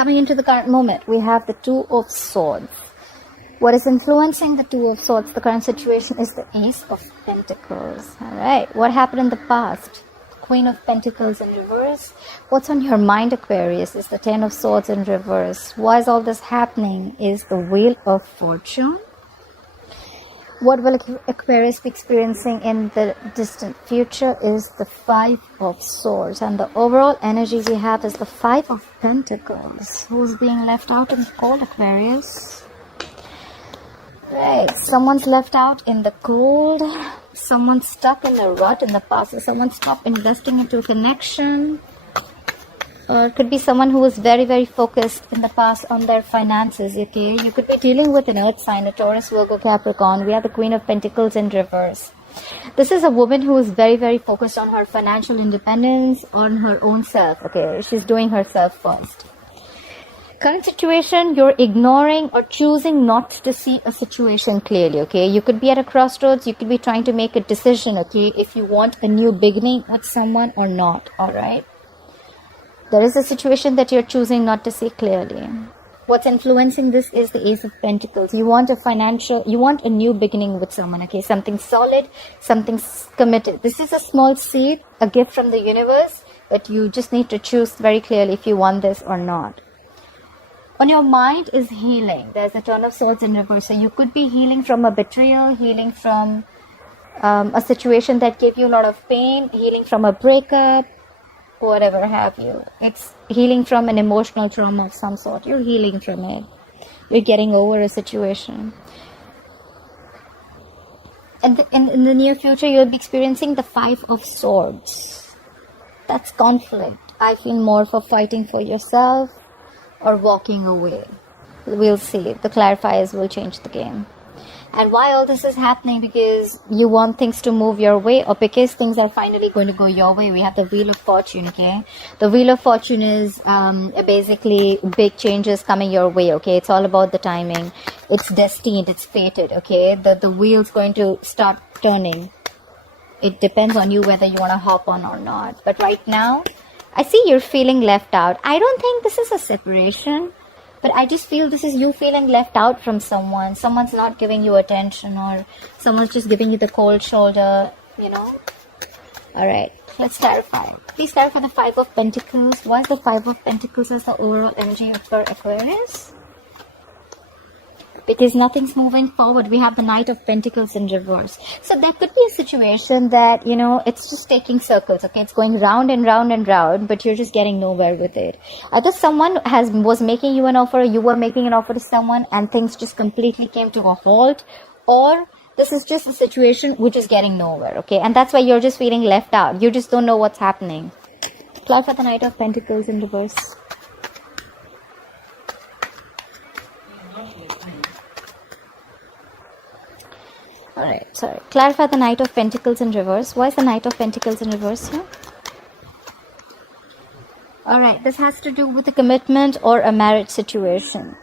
Coming into the current moment, we have the Two of Swords. What is influencing the Two of Swords, the current situation, is the Ace of Pentacles. Alright, what happened in the past? Queen of Pentacles in reverse. What's on your mind, Aquarius, is the Ten of Swords in reverse. Why is all this happening? Is the Wheel of Fortune. What will Aquarius be experiencing in the distant future is the Five of Swords. And the overall energy we have is the Five of Pentacles. Who's being left out in the cold, Aquarius? Right, someone's left out in the cold. Someone's stuck in a rut in the past. Someone stopped investing into a connection. Or it could be someone who was very, very focused in the past on their finances, okay? You could be dealing with an earth sign, a Taurus, Virgo, Capricorn. We have the Queen of Pentacles in reverse. This is a woman who is very, very focused on her financial independence, on her own self, okay? She's doing herself first. Current situation, you're ignoring or choosing not to see a situation clearly, okay? You could be at a crossroads. You could be trying to make a decision, okay? If you want a new beginning with someone or not, all right? There is a situation that you're choosing not to see clearly. What's influencing this is the Ace of Pentacles. You want a new beginning with someone, okay? Something solid, something committed. This is a small seed, a gift from the universe, but you just need to choose very clearly if you want this or not. On your mind is healing. There's a Ten of Swords in reverse. So you could be healing from a betrayal, healing from a situation that gave you a lot of pain, healing from a breakup, whatever have you. It's healing from an emotional trauma of some sort. You're healing from it. You're getting over a situation. And in the near future, you'll be experiencing the Five of Swords. That's conflict. I feel more for fighting for yourself or walking away. We'll see. The clarifiers will change the game. And why all this is happening? Because you want things to move your way, or because things are finally going to go your way. We have the Wheel of Fortune, okay? The Wheel of Fortune is basically big changes coming your way, okay? It's all about the timing. It's destined, it's fated, okay? The wheel's going to start turning. It depends on you whether you want to hop on or not. But right now, I see you're feeling left out. I don't think this is a separation. But I just feel this is you feeling left out from someone. Someone's not giving you attention, or someone's just giving you the cold shoulder, you know. Alright, let's clarify. Please clarify the Five of Pentacles. Why is the Five of Pentacles as the overall energy for Aquarius? Because nothing's moving forward. We have the Knight of Pentacles in reverse. So there could be a situation that, you know, it's just taking circles, okay? It's going round and round and round, but you're just getting nowhere with it. Either someone was making you an offer, or you were making an offer to someone, and things just completely came to a halt, or this is just a situation which is getting nowhere, okay? And that's why you're just feeling left out. You just don't know what's happening. Clarify the Knight of Pentacles in reverse. Alright, sorry. Clarify the Knight of Pentacles in reverse. Why is the Knight of Pentacles in reverse here? Alright, this has to do with a commitment or a marriage situation.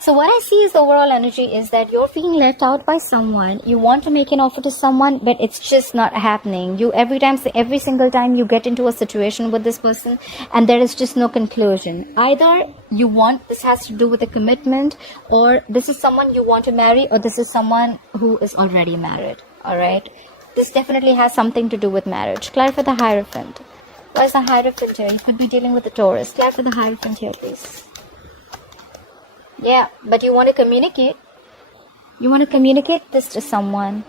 So what I see is the overall energy is that you're being left out by someone. You want to make an offer to someone, but it's just not happening. Every single time you get into a situation with this person, and there is just no conclusion. Either this has to do with a commitment, or this is someone you want to marry, or this is someone who is already married. Alright? This definitely has something to do with marriage. Clarify the Hierophant. Why is the Hierophant here? You could be dealing with a Taurus. Clarify the Hierophant here, please. Yeah, but you want to communicate. You want to communicate this to someone.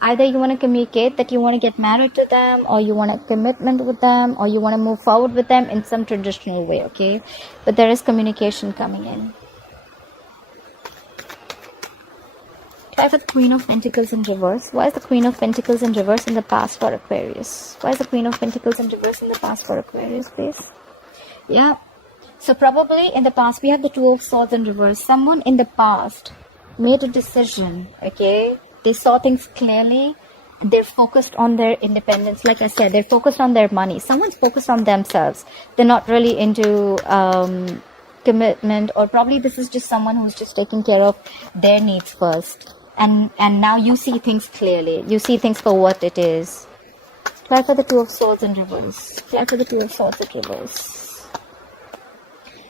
Either you want to communicate that you want to get married to them, or you want a commitment with them, or you want to move forward with them in some traditional way, okay? But there is communication coming in. Try for the Queen of Pentacles in reverse. Why is the Queen of Pentacles in reverse in the past for Aquarius? Why is the Queen of Pentacles in reverse in the past for Aquarius, please? Yeah. So probably in the past, we have the Two of Swords in reverse. Someone in the past made a decision, okay? They saw things clearly. They're focused on their independence. Like I said, they're focused on their money. Someone's focused on themselves. They're not really into commitment, or probably this is just someone who's just taking care of their needs first. And now you see things clearly. You see things for what it is. Clarify the Two of Swords in reverse. Clarify the Two of Swords in reverse.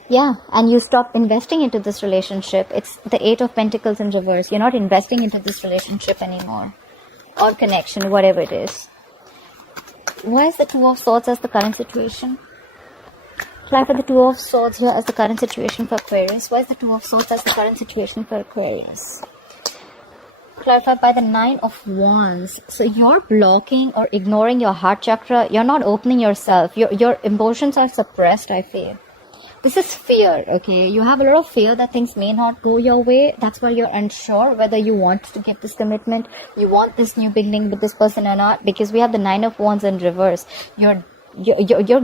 Yeah, and you stop investing into this relationship. It's the Eight of Pentacles in reverse. You're not investing into this relationship anymore, or connection, whatever it is. Why is the Two of Swords as the current situation? Apply for the Two of Swords here as the current situation for Aquarius. Why is the Two of Swords as the current situation for Aquarius? Clarified by the Nine of Wands. So you're blocking or ignoring your heart chakra. You're not opening yourself. Your emotions are suppressed, I feel. This is fear, okay? You have a lot of fear that things may not go your way. That's why you're unsure whether you want to give this commitment, you want this new beginning with this person or not, because we have the Nine of Wands in reverse. You're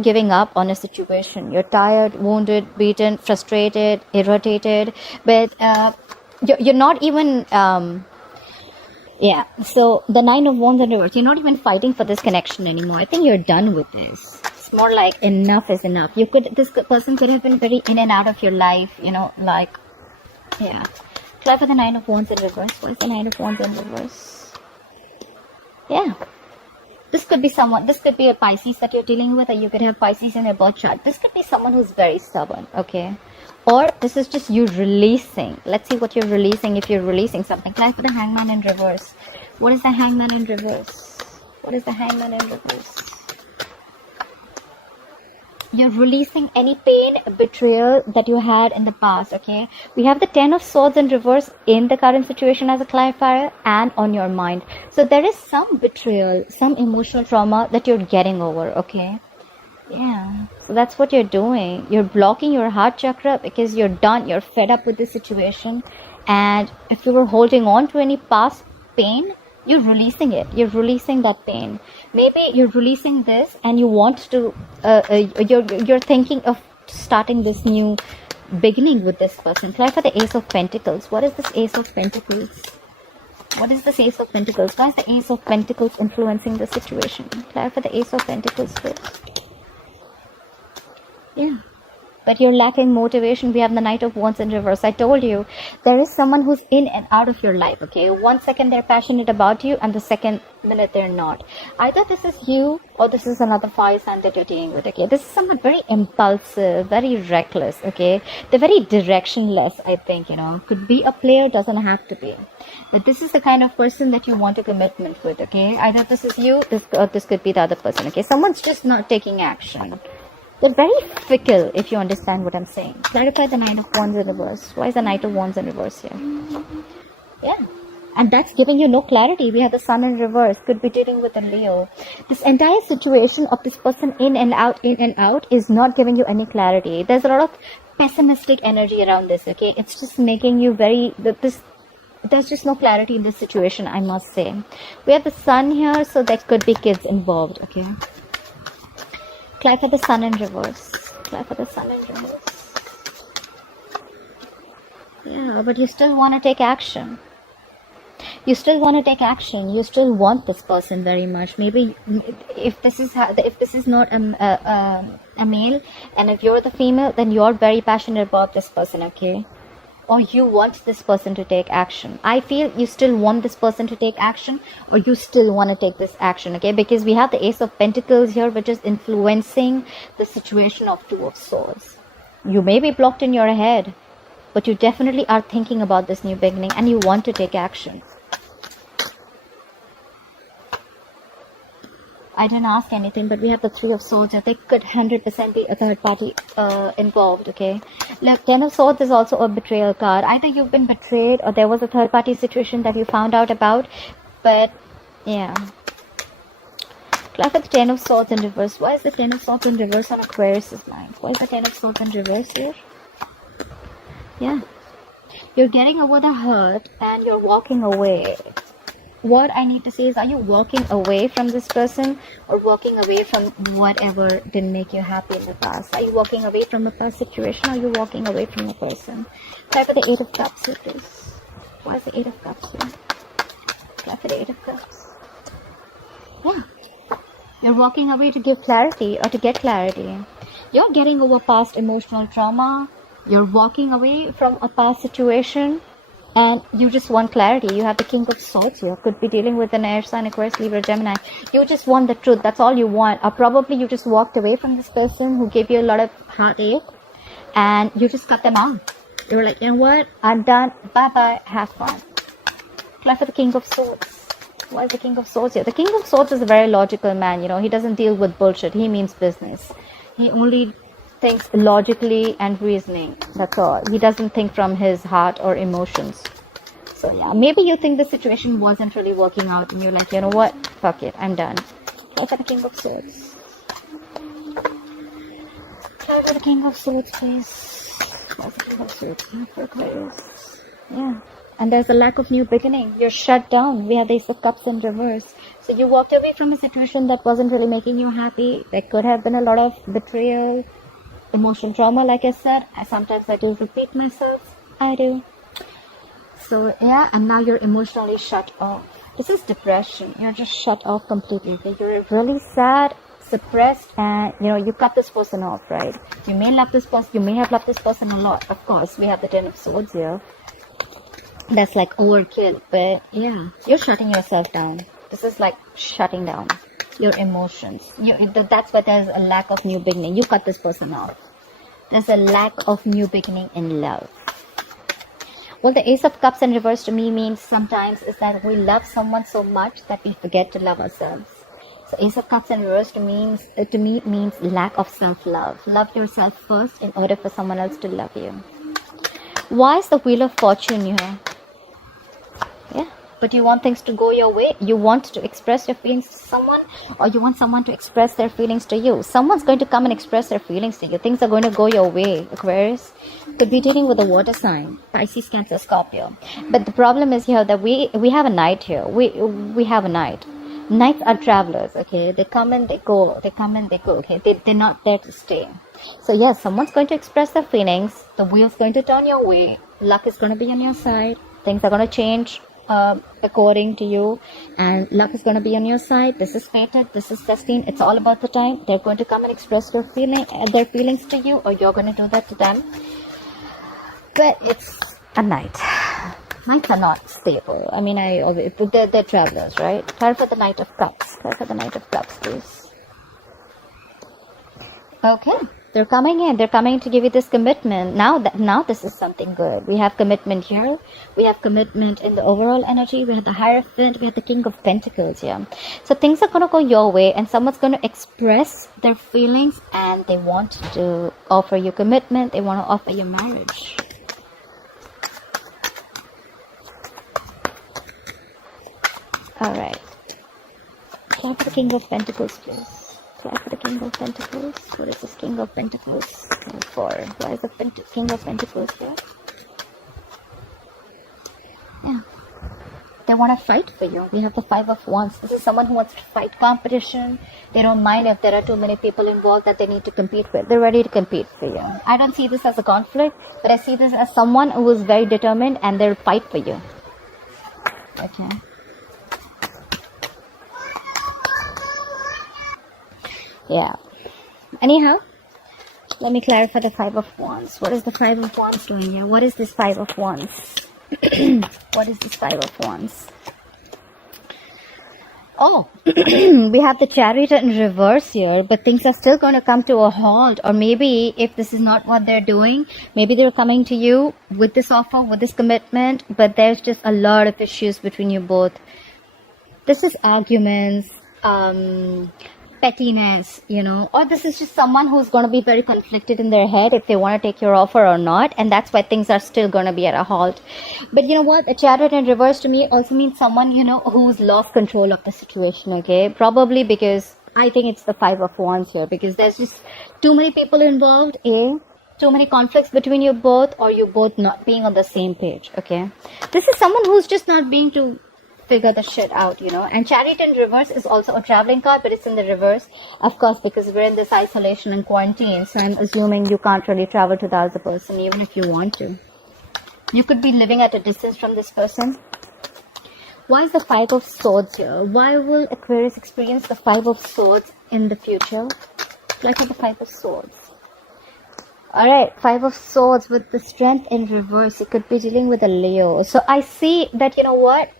giving up on a situation. You're tired, wounded, beaten, frustrated, irritated, but you're not even yeah, so the Nine of Wands in reverse, you're not even fighting for this connection anymore. I think you're done with this. It's more like enough is enough. This person could have been very in and out of your life, you know, like, yeah. Try for the Nine of Wands in reverse. What is the Nine of Wands in reverse? Yeah. This could be someone, this could be a Pisces that you're dealing with, or you could have Pisces in your birth chart. This could be someone who's very stubborn, okay? Or this is just you releasing. Let's see what you're releasing, if you're releasing something. Try for the Hangman in reverse. What is the Hangman in reverse? What is the Hangman in reverse? You're releasing any pain, betrayal that you had in the past, okay? We have the Ten of Swords in reverse in the current situation as a clarifier and on your mind. So there is some betrayal, some emotional trauma that you're getting over, okay? Yeah, so that's what you're doing. You're blocking your heart chakra because you're done. You're fed up with this situation. And if you were holding on to any past pain, you're releasing it. You're releasing that pain. Maybe you're releasing this and you want to, you're thinking of starting this new beginning with this person. Try for the Ace of Pentacles. What is this Ace of Pentacles? What is this Ace of Pentacles? Why is the Ace of Pentacles influencing the situation? Try for the Ace of Pentacles first. Yeah, but you're lacking motivation. We have the Knight of Wands in reverse. I told you, there is someone who's in and out of your life, okay? 1 second they're passionate about you and the second minute they're not. Either this is you or this is another fire sign that you're dealing with, okay? This is someone very impulsive, very reckless, okay? They're very directionless, I think, you know. Could be a player, doesn't have to be. But this is the kind of person that you want a commitment with, okay? Either this is you, this could be the other person, okay? Someone's just not taking action. They're very fickle, if you understand what I'm saying. Clarify the Knight of Wands in reverse. Why is the Knight of Wands in reverse here? Yeah. And that's giving you no clarity. We have the Sun in reverse. Could be dealing with a Leo. This entire situation of this person in and out is not giving you any clarity. There's a lot of pessimistic energy around this, okay? It's just making you very... There's just no clarity in this situation, I must say. We have the Sun here, so there could be kids involved, okay? Apply for the Sun in reverse. Apply for the Sun in reverse. Yeah, but you still want to take action. You still want to take action. You still want this person very much. Maybe if this is not a male, and if you're the female, then you're very passionate about this person, okay? Or you want this person to take action. I feel you still want this person to take action, or you still want to take this action, okay? Because we have the Ace of Pentacles here, which is influencing the situation of Two of Swords. You may be blocked in your head, but you definitely are thinking about this new beginning and you want to take action. I didn't ask anything, but we have the Three of Swords. There could 100% be a third party involved, okay? Look, Ten of Swords is also a betrayal card. Either you've been betrayed or there was a third party situation that you found out about. But, yeah. Clap at the Ten of Swords in reverse. Why is the Ten of Swords in reverse on Aquarius' mind? Why is the Ten of Swords in reverse here? Yeah. You're getting over the hurt and you're walking away. What I need to say is, are you walking away from this person or walking away from whatever didn't make you happy in the past? Are you walking away from a past situation or are you walking away from a person? Try for the Eight of Cups here, please. Why is the Eight of Cups here? Try for the Eight of Cups. Yeah. You're walking away to give clarity or to get clarity. You're getting over past emotional trauma. You're walking away from a past situation. And you just want clarity. You have the King of Swords here. Could be dealing with an air sign, Aquarius, Libra, Gemini. You just want the truth. That's all you want. Or probably you just walked away from this person who gave you a lot of heartache. and you just cut them off. You were like, you know what? I'm done. Bye-bye. Have fun. Apply for the King of Swords. Why is the King of Swords here? The King of Swords is a very logical man. You know, he doesn't deal with bullshit. He means business. He only thinks logically and reasoning. That's all. He doesn't think from his heart or emotions. So yeah, maybe you think the situation wasn't really working out and you're like, you know what? Fuck it. I'm done. Try for the King of Swords. Try for the King of Swords, please. Try for the King of Swords. For Aquarius. Yeah. And there's a lack of new beginning. You're shut down. We have the Ace of Cups in reverse. So you walked away from a situation that wasn't really making you happy. There could have been a lot of betrayal, emotional trauma, like I said. Sometimes I do repeat myself. I do. So yeah, and now you're emotionally shut off. This is depression. You're just shut off completely. Okay? You're really sad, suppressed, and you know, you cut this person off, right? You may love this person, you may have loved this person a lot. Of course, we have the Ten of Swords here. That's like overkill, but yeah, you're shutting yourself down. This is like shutting down your emotions. That's why there's a lack of new beginning. You cut this person off. There's a lack of new beginning in love. Well, the Ace of Cups in reverse to me means sometimes is that we love someone so much that we forget to love ourselves. So Ace of Cups in reverse to me means lack of self-love. Love yourself first in order for someone else to love you. Why is the Wheel of Fortune here? Yeah, but you want things to go your way. You want to express your feelings to someone, or you want someone to express their feelings to you. Someone's going to come and express their feelings to you. Things are going to go your way, Aquarius. Could be dealing with a water sign, Pisces, Cancer, Scorpio. But the problem is here that we have a knight here. We have a knight. Knights are travelers, okay? They come and they go. They come and they go, okay? They're not there to stay. So yes, someone's going to express their feelings. The wheel's going to turn your way. Luck is going to be on your side. Things are going to change according to you, and luck is going to be on your side. This is fated. This is destined. It's all about the time. They're going to come and express their feelings to you, or you're going to do that to them. But it's a knight. Knights are not stable. I mean, they're travelers, right? Try for the Knight of Cups. Try for the Knight of Cups, please. Okay. They're coming in. They're coming to give you this commitment. Now this is something good. We have commitment here. We have commitment in the overall energy. We have the Hierophant. We have the King of Pentacles here. So things are going to go your way, and someone's going to express their feelings, and they want to offer you commitment. They want to offer you marriage. All right. Try for the King of Pentacles, please. Try for the King of Pentacles. What is this King of Pentacles for? Why is the King of Pentacles here? Yeah. They want to fight for you. We have the Five of Wands. This is someone who wants to fight competition. They don't mind if there are too many people involved that they need to compete with. They're ready to compete for you. I don't see this as a conflict, but I see this as someone who is very determined and they'll fight for you. Okay. Yeah. Anyhow, let me clarify the Five of Wands. What is the Five of Wands doing here? What is this Five of Wands? What is this Five of Wands? Oh, we have the Chariot in reverse here, but things are still going to come to a halt. Or maybe if this is not what they're doing, maybe they're coming to you with this offer, with this commitment, but there's just a lot of issues between you both. This is arguments, pettiness, you know, or this is just someone who's going to be very conflicted in their head if they want to take your offer or not, and that's why things are still going to be at a halt. But you know what, a Chariot in reverse to me also means someone, you know, who's lost control of the situation, okay? Probably because I think it's the Five of Wands here, because there's just too many people involved, too many conflicts between you both, or you both not being on the same page, okay? This is someone who's just not being to figure the shit out, you know. And Chariot in reverse is also a traveling card, but it's in the reverse, of course, because we're in this isolation and quarantine. So I'm assuming you can't really travel to the other person, even if you want to. You could be living at a distance from this person. Why is the Five of Swords here? Why will Aquarius experience the Five of Swords in the future? Like the Five of Swords. Alright, Five of Swords with the Strength in reverse. You could be dealing with a Leo. So I see that, you know what?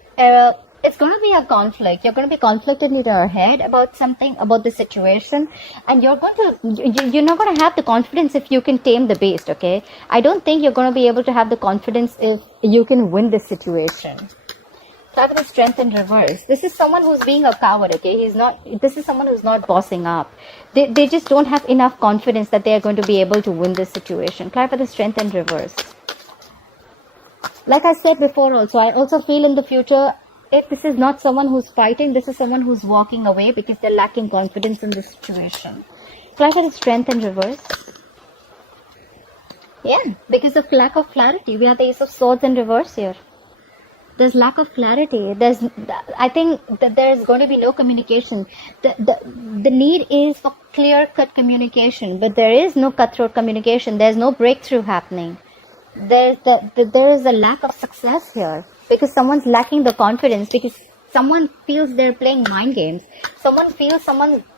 it's going to be a conflict. You're going to be conflicted in your head about something, about the situation, and you're not going to have the confidence if you can tame the beast, okay? I don't think you're going to be able to have the confidence if you can win this situation. Having the strength in reverse. This is someone who's being a coward, okay? This is someone who's not bossing up. They just don't have enough confidence that they are going to be able to win this situation. Clarify the strength in reverse. Like I said before also, I also feel in the future, if this is not someone who's fighting, this is someone who's walking away because they're lacking confidence in the situation. Clarify the strength in reverse. Yeah, because of lack of clarity. We have the Ace of Swords in reverse here. There's lack of clarity. I think that there is going to be no communication. The need is for clear-cut communication, but there is no cutthroat communication. There's no breakthrough happening. There is a lack of success here because someone's lacking the confidence, because someone feels they're playing mind games. Someone feels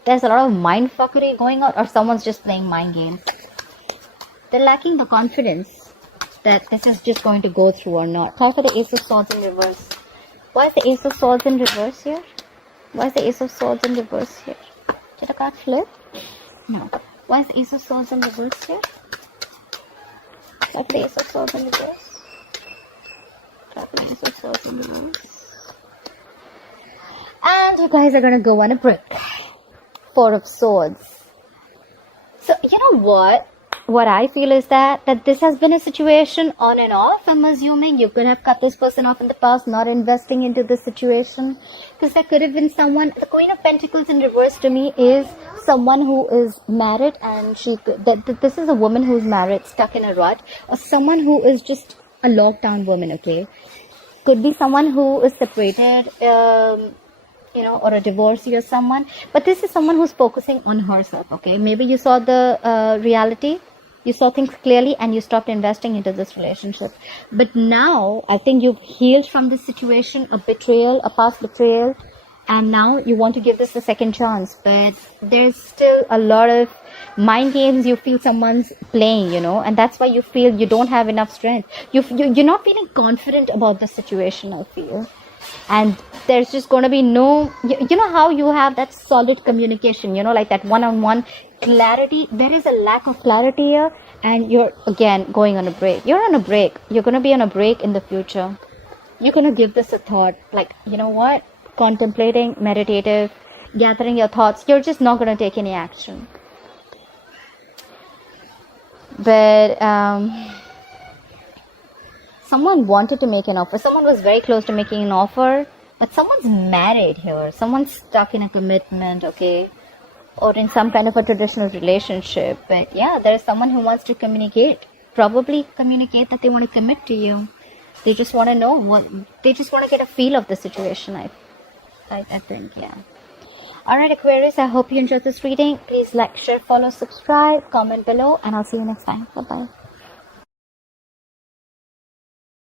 there's a lot of mind fuckery going on, or someone's just playing mind games. They're lacking the confidence that this is just going to go through or not. Try for the Ace of Swords in reverse. Why is the Ace of Swords in reverse here? Why is the Ace of Swords in reverse here? Did the card flip? No. Why is the Ace of Swords in reverse here? Try for the Ace of Swords in reverse. Try for the Ace of Swords in reverse. And you guys are going to go on a break. Four of Swords. So, you know what? What I feel is that this has been a situation on and off. I'm assuming you could have cut this person off in the past, not investing into this situation. Because there could have been someone. The Queen of Pentacles in reverse to me is someone who is married, and this is a woman who's married, stuck in a rut. Or someone who is just a lockdown woman, okay? Could be someone who is separated, or a divorcee or someone. But this is someone who's focusing on herself, okay? Maybe you saw the reality. You saw things clearly and you stopped investing into this relationship. But now, I think you've healed from this situation, a betrayal, a past betrayal. And now you want to give this a second chance. But there's still a lot of mind games you feel someone's playing, and that's why you feel you don't have enough strength. You're not feeling confident about the situation, I feel. And there's just going to be no, you know how you have that solid communication, like that one-on-one clarity. There is a lack of clarity here, and you're again going on a break. You're on a break. You're going to be on a break in the future. You're going to give this a thought, like, you know what? Contemplating, meditative, gathering your thoughts. You're just not going to take any action. But, someone wanted to make an offer. Someone was very close to making an offer. But someone's married here. Someone's stuck in a commitment, okay? Or in some kind of a traditional relationship. But yeah, there's someone who wants to communicate. Probably communicate that they want to commit to you. They just want to know. They just want to get a feel of the situation, I think, yeah. Alright, Aquarius, I hope you enjoyed this reading. Please like, share, follow, subscribe, comment below. And I'll see you next time. Bye-bye.